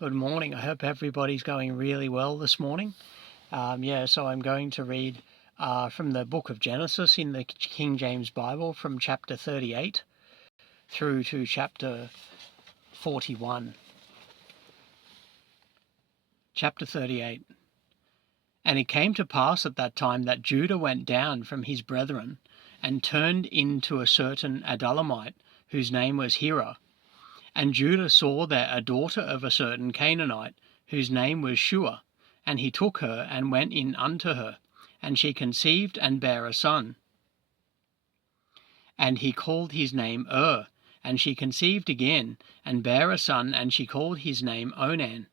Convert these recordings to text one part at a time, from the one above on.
Good morning. I hope everybody's going really well this morning. So I'm going to read from the book of Genesis in the King James Bible from chapter 38 through to chapter 41. Chapter 38. And it came to pass at that time that Judah went down from his brethren and turned into a certain Adullamite, whose name was Hira. And Judah saw there a daughter of a certain Canaanite, whose name was Shua, and he took her and went in unto her, and she conceived and bare a son. And he called his name and she conceived again, and bare a son, and she called his name Onan.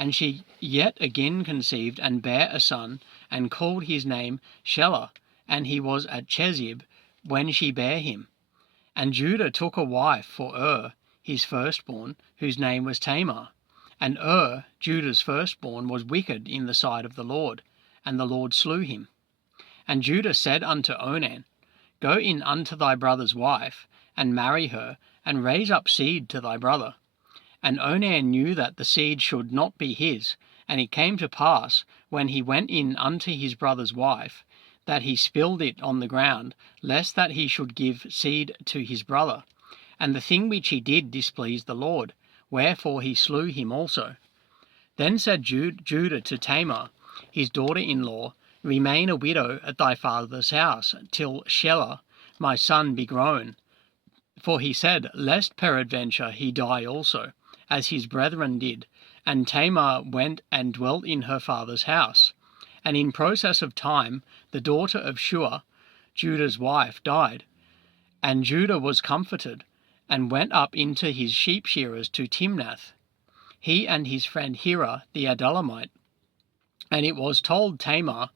And she yet again conceived and bare a son, and called his name Shelah, and he was at Chezib when she bare him. And Judah took a wife for his firstborn, whose name was Tamar. And Judah's firstborn, was wicked in the sight of the Lord, and the Lord slew him. And Judah said unto Onan, Go in unto thy brother's wife, and marry her, and raise up seed to thy brother. And Onan knew that the seed should not be his, and it came to pass, when he went in unto his brother's wife, that he spilled it on the ground, lest that he should give seed to his brother. And the thing which he did displeased the Lord, wherefore he slew him also. Then said Judah to Tamar, his daughter-in-law, Remain a widow at thy father's house, till Shelah my son be grown. For he said, Lest peradventure he die also, as his brethren did. And Tamar went and dwelt in her father's house. And in process of time, the daughter of Shua, Judah's wife, died. And Judah was comforted, and went up into his sheep shearers to Timnath, he and his friend Hira the Adullamite. And it was told Tamar,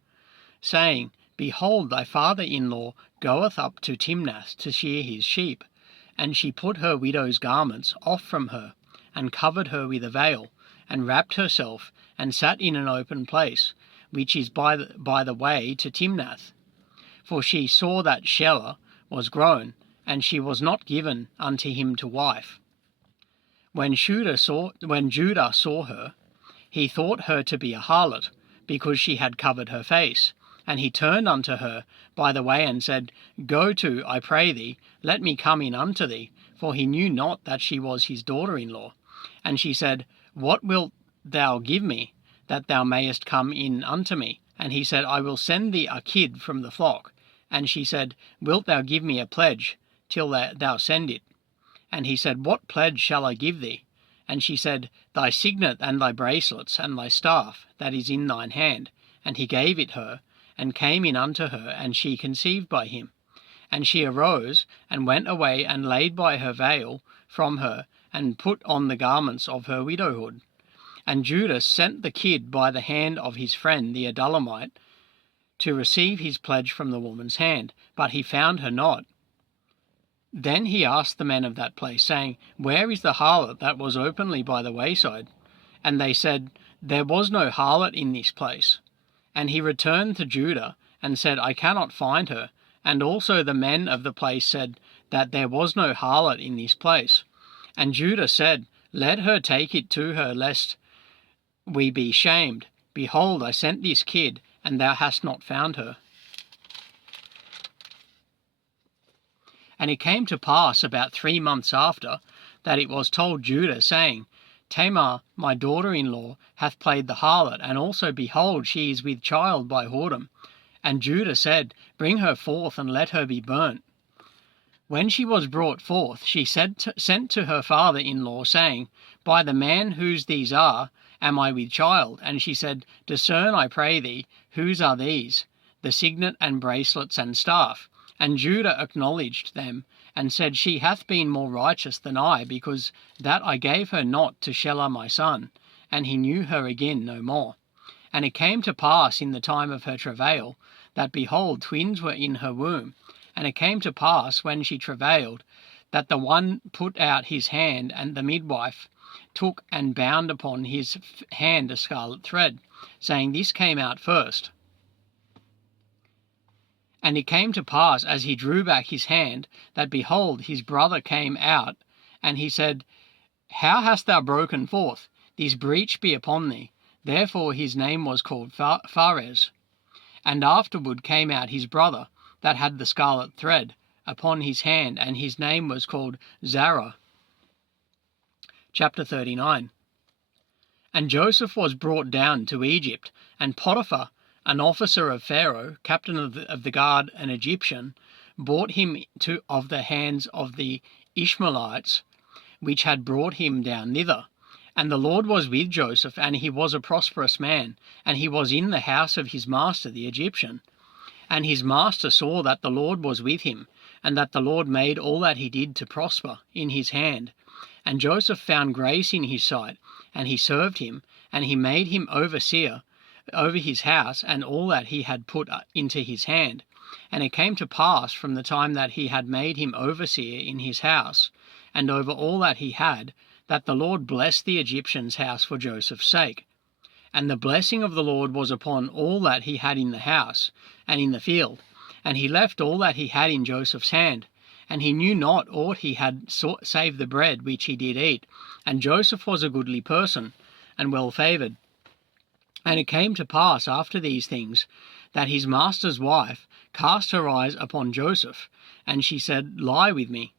saying, Behold, thy father-in-law goeth up to Timnath to shear his sheep. And she put her widow's garments off from her, and covered her with a veil, and wrapped herself, and sat in an open place, which is by the way to Timnath. For she saw that Shelah was grown, and she was not given unto him to wife. When Judah saw her, he thought her to be a harlot, because she had covered her face. And he turned unto her by the way, and said, Go to, I pray thee, let me come in unto thee. For he knew not that she was his daughter-in-law. And she said, What wilt thou give me, that thou mayest come in unto me? And he said, I will send thee a kid from the flock. And she said, Wilt thou give me a pledge, till thou send it? And he said, What pledge shall I give thee? And she said, Thy signet, and thy bracelets, and thy staff, that is in thine hand. And he gave it her, and came in unto her, and she conceived by him. And she arose, and went away, and laid by her veil from her, and put on the garments of her widowhood. And Judah sent the kid by the hand of his friend the Adullamite, to receive his pledge from the woman's hand, but he found her not. Then he asked the men of that place, saying, Where is the harlot that was openly by the wayside? And they said, There was no harlot in this place. And he returned to Judah, and said, I cannot find her. And also the men of the place said, that there was no harlot in this place. And Judah said, Let her take it to her, lest we be shamed. Behold, I sent this kid, and thou hast not found her. And it came to pass about 3 months after, that it was told Judah, saying, Tamar, my daughter-in-law, hath played the harlot, and also, behold, she is with child by whoredom. And Judah said, Bring her forth, and let her be burnt. When she was brought forth, she sent to her father-in-law, saying, By the man whose these are, am I with child? And she said, Discern, I pray thee, whose are these, the signet and bracelets and staff? And Judah acknowledged them, and said, She hath been more righteous than I, because that I gave her not to Shelah my son. And he knew her again no more. And it came to pass in the time of her travail, that, behold, twins were in her womb. And it came to pass, when she travailed, that the one put out his hand, and the midwife took and bound upon his hand a scarlet thread, saying, This came out first. And it came to pass, as he drew back his hand, that, behold, his brother came out, and he said, How hast thou broken forth? This breach be upon thee. Therefore his name was called Phares. And afterward came out his brother, that had the scarlet thread upon his hand, and his name was called Zara. Chapter 39. And Joseph was brought down to Egypt, and Potiphar, an officer of Pharaoh, captain of the guard, an Egyptian, bought him of the hands of the Ishmaelites, which had brought him down thither. And the Lord was with Joseph, and he was a prosperous man, and he was in the house of his master the Egyptian. And his master saw that the Lord was with him, and that the Lord made all that he did to prosper in his hand. And Joseph found grace in his sight, and he served him, and he made him overseer over his house and all that he had put into his hand. And it came to pass from the time that he had made him overseer in his house, and over all that he had, that the Lord blessed the Egyptian's house for Joseph's sake. And the blessing of the Lord was upon all that he had in the house and in the field. And he left all that he had in Joseph's hand. And he knew not aught he had save the bread which he did eat. And Joseph was a goodly person, and well favoured. And it came to pass after these things, that his master's wife cast her eyes upon Joseph, and she said, Lie with me.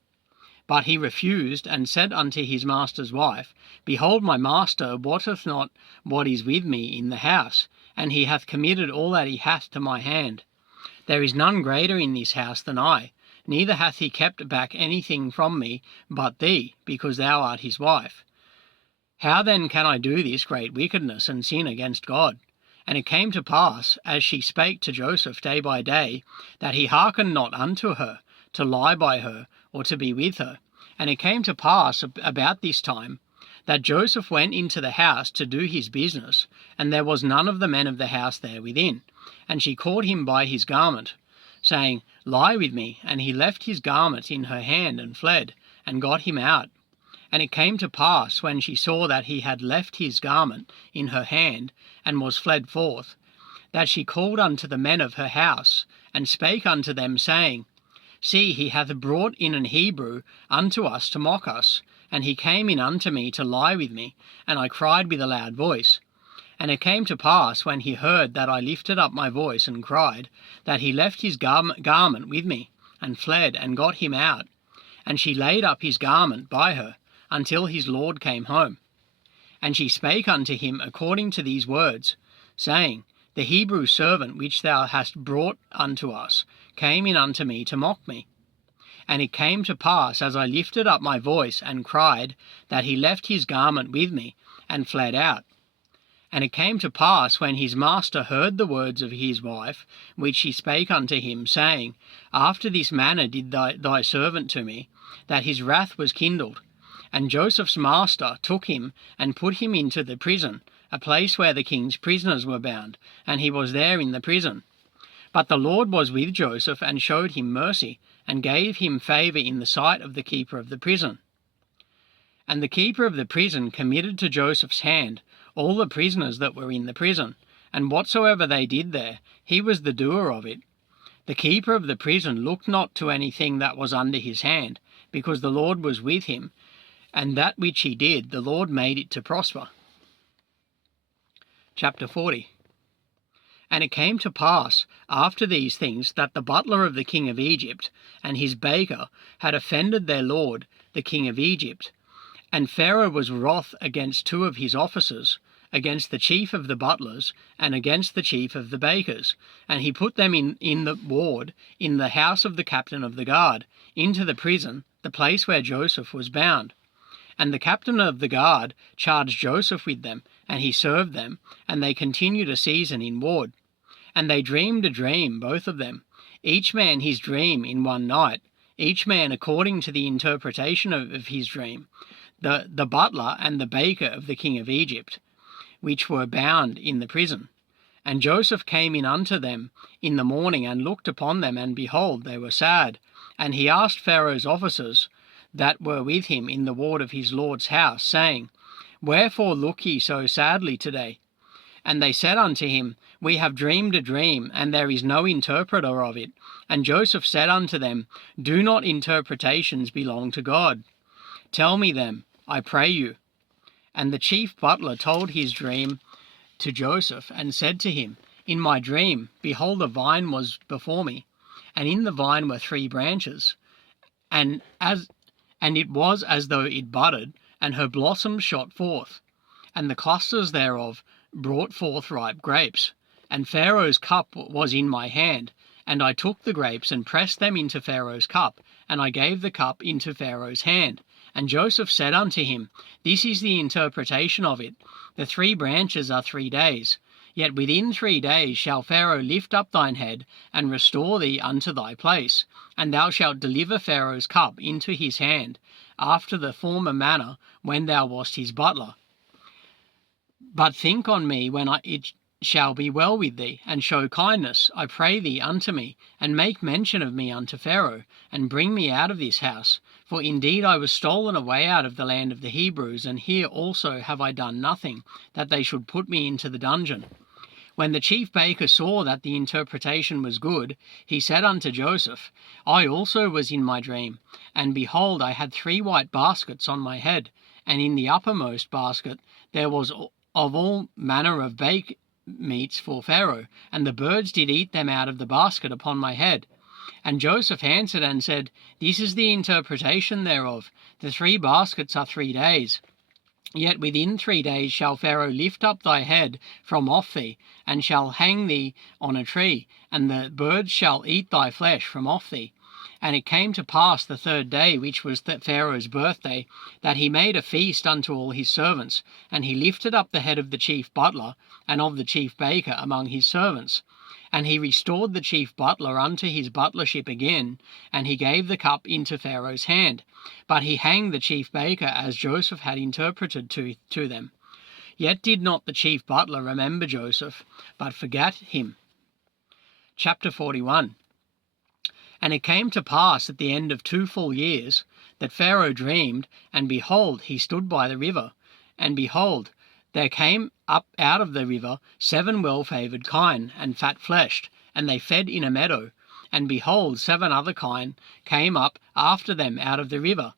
But he refused, and said unto his master's wife, Behold, my master wotteth not what is with me in the house, and he hath committed all that he hath to my hand. There is none greater in this house than I, neither hath he kept back anything from me but thee, because thou art his wife. How then can I do this great wickedness and sin against God? And it came to pass, as she spake to Joseph day by day, that he hearkened not unto her, to lie by her, or to be with her. And it came to pass about this time, that Joseph went into the house to do his business, and there was none of the men of the house there within. And she caught him by his garment, saying, Lie with me. And he left his garment in her hand, and fled, and got him out. And it came to pass, when she saw that he had left his garment in her hand, and was fled forth, that she called unto the men of her house, and spake unto them, saying, See, he hath brought in an Hebrew unto us to mock us. And he came in unto me to lie with me, and I cried with a loud voice. And it came to pass, when he heard that I lifted up my voice and cried, that he left his garment with me, and fled, and got him out. And she laid up his garment by her, until his lord came home. And she spake unto him according to these words, saying, The Hebrew servant which thou hast brought unto us came in unto me to mock me. And it came to pass, as I lifted up my voice and cried, that he left his garment with me, and fled out. And it came to pass, when his master heard the words of his wife, which she spake unto him, saying, After this manner did thy servant to me, that his wrath was kindled. And Joseph's master took him, and put him into the prison, a place where the king's prisoners were bound, and he was there in the prison. But the Lord was with Joseph, and showed him mercy, and gave him favour in the sight of the keeper of the prison. And the keeper of the prison committed to Joseph's hand all the prisoners that were in the prison, and whatsoever they did there, he was the doer of it. The keeper of the prison looked not to anything that was under his hand, because the Lord was with him, and that which he did, the Lord made it to prosper. Chapter 40. And it came to pass after these things, that the butler of the king of Egypt and his baker had offended their lord, the king of Egypt. And Pharaoh was wroth against two of his officers, against the chief of the butlers, and against the chief of the bakers. And he put them in the ward, in the house of the captain of the guard, into the prison, the place where Joseph was bound. And the captain of the guard charged Joseph with them, and he served them, and they continued a season in ward. And they dreamed a dream, both of them, each man his dream in one night, each man according to the interpretation of his dream, the butler and the baker of the king of Egypt, which were bound in the prison. And Joseph came in unto them in the morning, and looked upon them, and behold, they were sad. And he asked Pharaoh's officers that were with him in the ward of his lord's house, saying, Wherefore look ye so sadly today? And they said unto him, We have dreamed a dream, and there is no interpreter of it. And Joseph said unto them, Do not interpretations belong to God? Tell me them. I pray you. And the chief butler told his dream to Joseph, and said to him, In my dream, behold, a vine was before me, and in the vine were 3 branches, and it was as though it budded, and her blossoms shot forth, and the clusters thereof brought forth ripe grapes. And Pharaoh's cup was in my hand, and I took the grapes and pressed them into Pharaoh's cup, and I gave the cup into Pharaoh's hand. And Joseph said unto him, This is the interpretation of it. The 3 branches are 3 days. Yet within 3 days shall Pharaoh lift up thine head, and restore thee unto thy place. And thou shalt deliver Pharaoh's cup into his hand, after the former manner when thou wast his butler. But think on me when it shall be well with thee, and show kindness, I pray thee, unto me, and make mention of me unto Pharaoh, and bring me out of this house. For indeed I was stolen away out of the land of the Hebrews, and here also have I done nothing, that they should put me into the dungeon. When the chief baker saw that the interpretation was good, he said unto Joseph, I also was in my dream, and behold, I had 3 white baskets on my head, and in the uppermost basket there was of all manner of baked meats for Pharaoh, and the birds did eat them out of the basket upon my head. And Joseph answered and said, This is the interpretation thereof. The 3 baskets are 3 days. Yet within 3 days shall Pharaoh lift up thy head from off thee, and shall hang thee on a tree, and the birds shall eat thy flesh from off thee. And it came to pass the 3rd day, which was Pharaoh's birthday, that he made a feast unto all his servants, and he lifted up the head of the chief butler and of the chief baker among his servants. And he restored the chief butler unto his butlership again, and he gave the cup into Pharaoh's hand. But he hanged the chief baker as Joseph had interpreted to them. Yet did not the chief butler remember Joseph, but forgat him. Chapter 41. And it came to pass at the end of 2 full years, that Pharaoh dreamed, and behold, he stood by the river. And behold, there came up out of the river 7 well-favoured kine, and fat-fleshed, and they fed in a meadow. And behold, 7 other kine came up after them out of the river,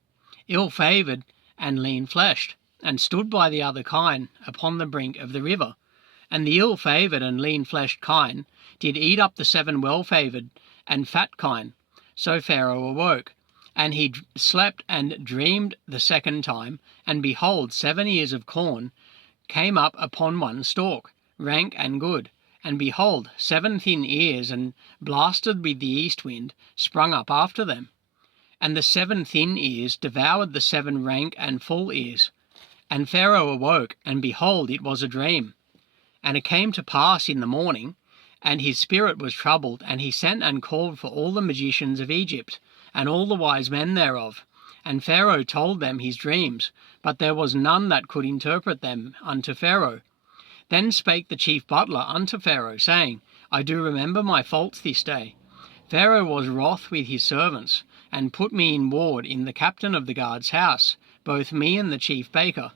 ill-favoured and lean-fleshed, and stood by the other kine upon the brink of the river. And the ill-favoured and lean-fleshed kine did eat up the 7 well-favoured and fat kine. So Pharaoh awoke, and he slept and dreamed the 2nd time, and behold, 7 ears of corn came up upon one stalk, rank and good. And behold, 7 thin ears, and blasted with the east wind, sprung up after them. And the 7 thin ears devoured the 7 rank and full ears. And Pharaoh awoke, and behold, it was a dream. And it came to pass in the morning, and his spirit was troubled, and he sent and called for all the magicians of Egypt, and all the wise men thereof. And Pharaoh told them his dreams, but there was none that could interpret them unto Pharaoh. Then spake the chief butler unto Pharaoh, saying, I do remember my faults this day. Pharaoh was wroth with his servants, and put me in ward in the captain of the guard's house, both me and the chief baker.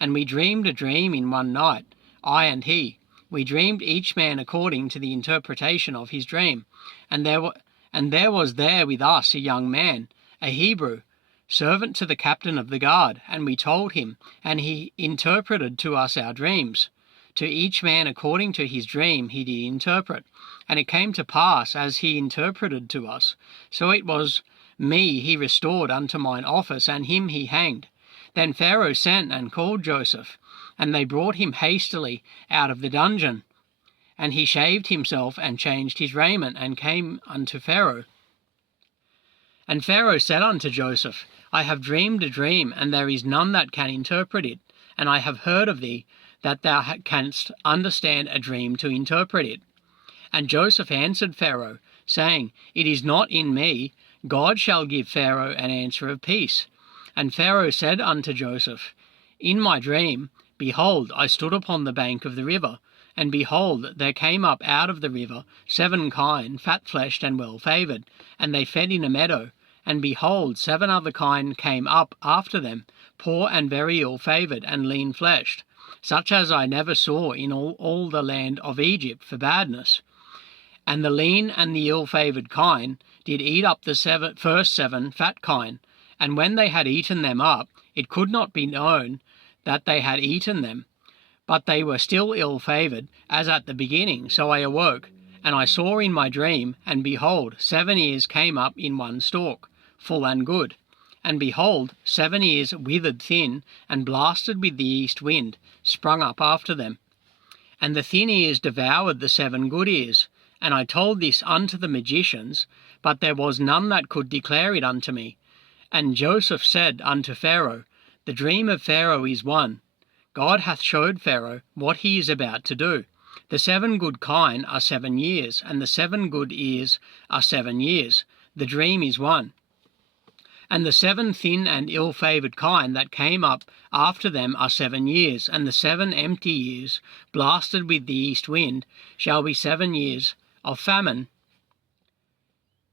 And we dreamed a dream in one night, I and he. We dreamed each man according to the interpretation of his dream. And there was there with us a young man, a Hebrew, servant to the captain of the guard, and we told him, and he interpreted to us our dreams. To each man according to his dream he did interpret. And it came to pass, as he interpreted to us, so it was me he restored unto mine office, and him he hanged. Then Pharaoh sent and called Joseph, and they brought him hastily out of the dungeon. And he shaved himself, and changed his raiment, and came unto Pharaoh. And Pharaoh said unto Joseph, I have dreamed a dream, and there is none that can interpret it. And I have heard of thee, that thou canst understand a dream to interpret it. And Joseph answered Pharaoh, saying, It is not in me. God shall give Pharaoh an answer of peace. And Pharaoh said unto Joseph, In my dream, behold, I stood upon the bank of the river, and behold, there came up out of the river 7 kine, fat-fleshed and well-favoured, and they fed in a meadow. And behold, 7 other kine came up after them, poor and very ill-favoured and lean-fleshed, such as I never saw in all the land of Egypt for badness. And the lean and the ill-favoured kine did eat up the first 7 fat kine, And when they had eaten them up, it could not be known that they had eaten them, but they were still ill-favoured, as at the beginning. So I awoke, and I saw in my dream, and behold, 7 ears came up in one stalk, full and good. And behold, 7 ears withered thin, and blasted with the east wind, sprung up after them. And the thin ears devoured the 7 good ears. And I told this unto the magicians, but there was none that could declare it unto me. And Joseph said unto Pharaoh, The dream of Pharaoh is one. God hath showed Pharaoh what he is about to do. The 7 good kine are 7 years, and the 7 good ears are 7 years. The dream is one. And the 7 thin and ill-favoured kine that came up after them are 7 years, and the 7 empty years, blasted with the east wind, shall be 7 years of famine.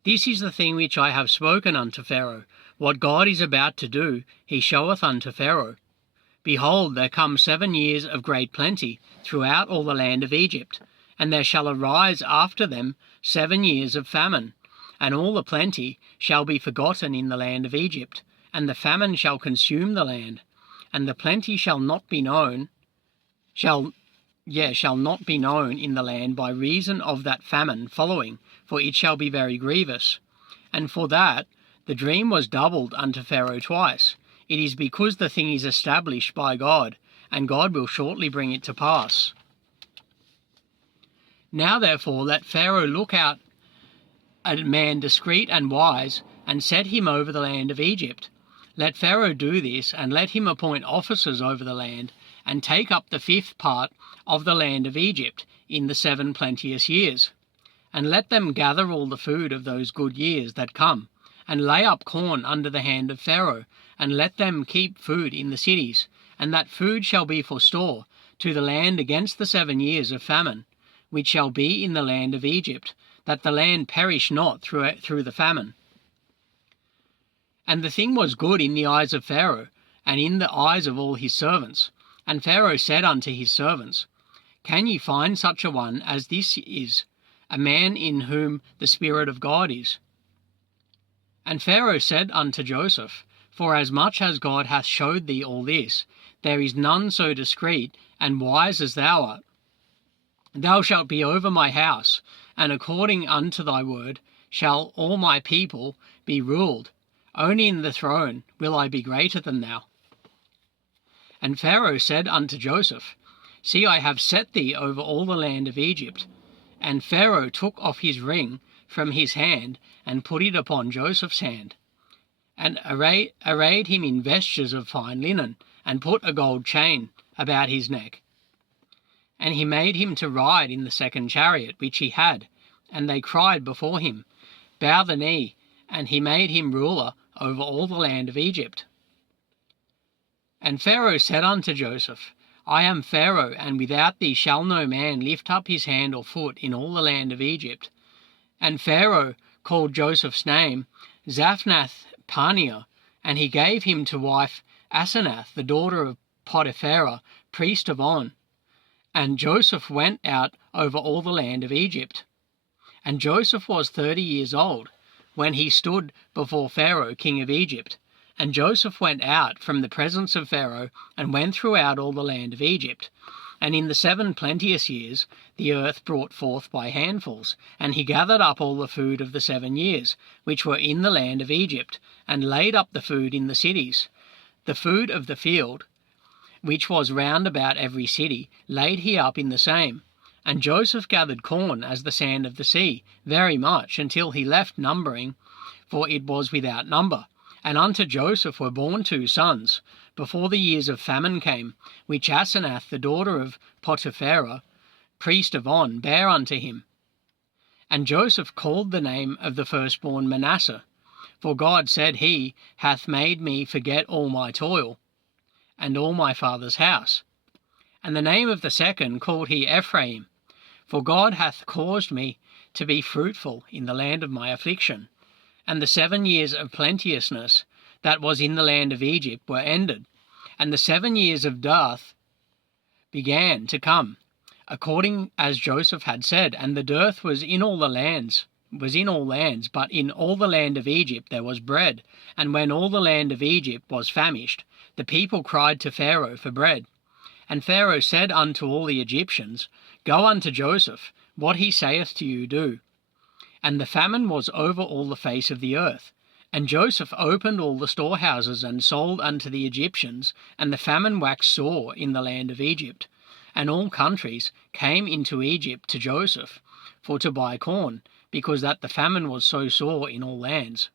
This is the thing which I have spoken unto Pharaoh. What God is about to do, he showeth unto Pharaoh. Behold, there come 7 years of great plenty throughout all the land of Egypt, and there shall arise after them 7 years of famine, and all the plenty shall be forgotten in the land of Egypt, and the famine shall consume the land, and the plenty shall not be known in the land by reason of that famine following, for it shall be very grievous. And for that the dream was doubled unto Pharaoh twice. It is because the thing is established by God, and God will shortly bring it to pass. Now therefore let Pharaoh look out a man discreet and wise, and set him over the land of Egypt. Let Pharaoh do this, and let him appoint officers over the land, and take up the 5th part of the land of Egypt in the 7 plenteous years. And let them gather all the food of those good years that come, and lay up corn under the hand of Pharaoh, and let them keep food in the cities, and that food shall be for store to the land against the 7 years of famine, which shall be in the land of Egypt, that the land perish not through the famine. And the thing was good in the eyes of Pharaoh, and in the eyes of all his servants. And Pharaoh said unto his servants, Can ye find such a one as this is, a man in whom the Spirit of God is? And Pharaoh said unto Joseph, Forasmuch as God hath showed thee all this, there is none so discreet and wise as thou art. Thou shalt be over my house, and according unto thy word shall all my people be ruled. Only in the throne will I be greater than thou. And Pharaoh said unto Joseph, See, I have set thee over all the land of Egypt. And Pharaoh took off his ring from his hand, and put it upon Joseph's hand, and arrayed him in vestures of fine linen, and put a gold chain about his neck. And he made him to ride in the 2nd chariot which he had, and they cried before him, Bow the knee, and he made him ruler over all the land of Egypt. And Pharaoh said unto Joseph, I am Pharaoh, and without thee shall no man lift up his hand or foot in all the land of Egypt. And Pharaoh called Joseph's name Zaphnath-Paneah, and he gave him to wife Asenath, the daughter of Potiphera, priest of On. And Joseph went out over all the land of Egypt. And Joseph was 30 years old, when he stood before Pharaoh king of Egypt. And Joseph went out from the presence of Pharaoh, and went throughout all the land of Egypt. And in the 7 plenteous years the earth brought forth by handfuls, and he gathered up all the food of the 7 years, which were in the land of Egypt, and laid up the food in the cities. The food of the field, which was round about every city, laid he up in the same. And Joseph gathered corn as the sand of the sea, very much, until he left numbering, for it was without number. And unto Joseph were born 2 sons, before the years of famine came, which Asenath, the daughter of Potiphera, priest of On, bare unto him. And Joseph called the name of the firstborn Manasseh, for God said, He hath made me forget all my toil, and all my father's house. And the name of the second called he Ephraim, for God hath caused me to be fruitful in the land of my affliction. And the 7 years of plenteousness that was in the land of Egypt were ended, and the 7 years of dearth began to come, according as Joseph had said, and the dearth was in all the lands was in all lands, but in all the land of Egypt there was bread. And when all the land of Egypt was famished, the people cried to Pharaoh for bread. And Pharaoh said unto all the Egyptians, Go unto Joseph, what he saith to you do. And the famine was over all the face of the earth. And Joseph opened all the storehouses and sold unto the Egyptians, and the famine waxed sore in the land of Egypt. And all countries came into Egypt to Joseph, for to buy corn, because that the famine was so sore in all lands.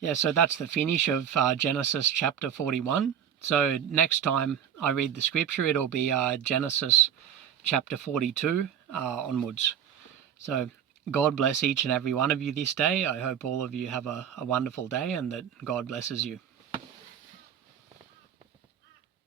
Yeah, so that's the finish of Genesis chapter 41. So next time I read the scripture, it'll be Genesis chapter 42 onwards. So God bless each and every one of you this day. I hope all of you have a wonderful day and that God blesses you.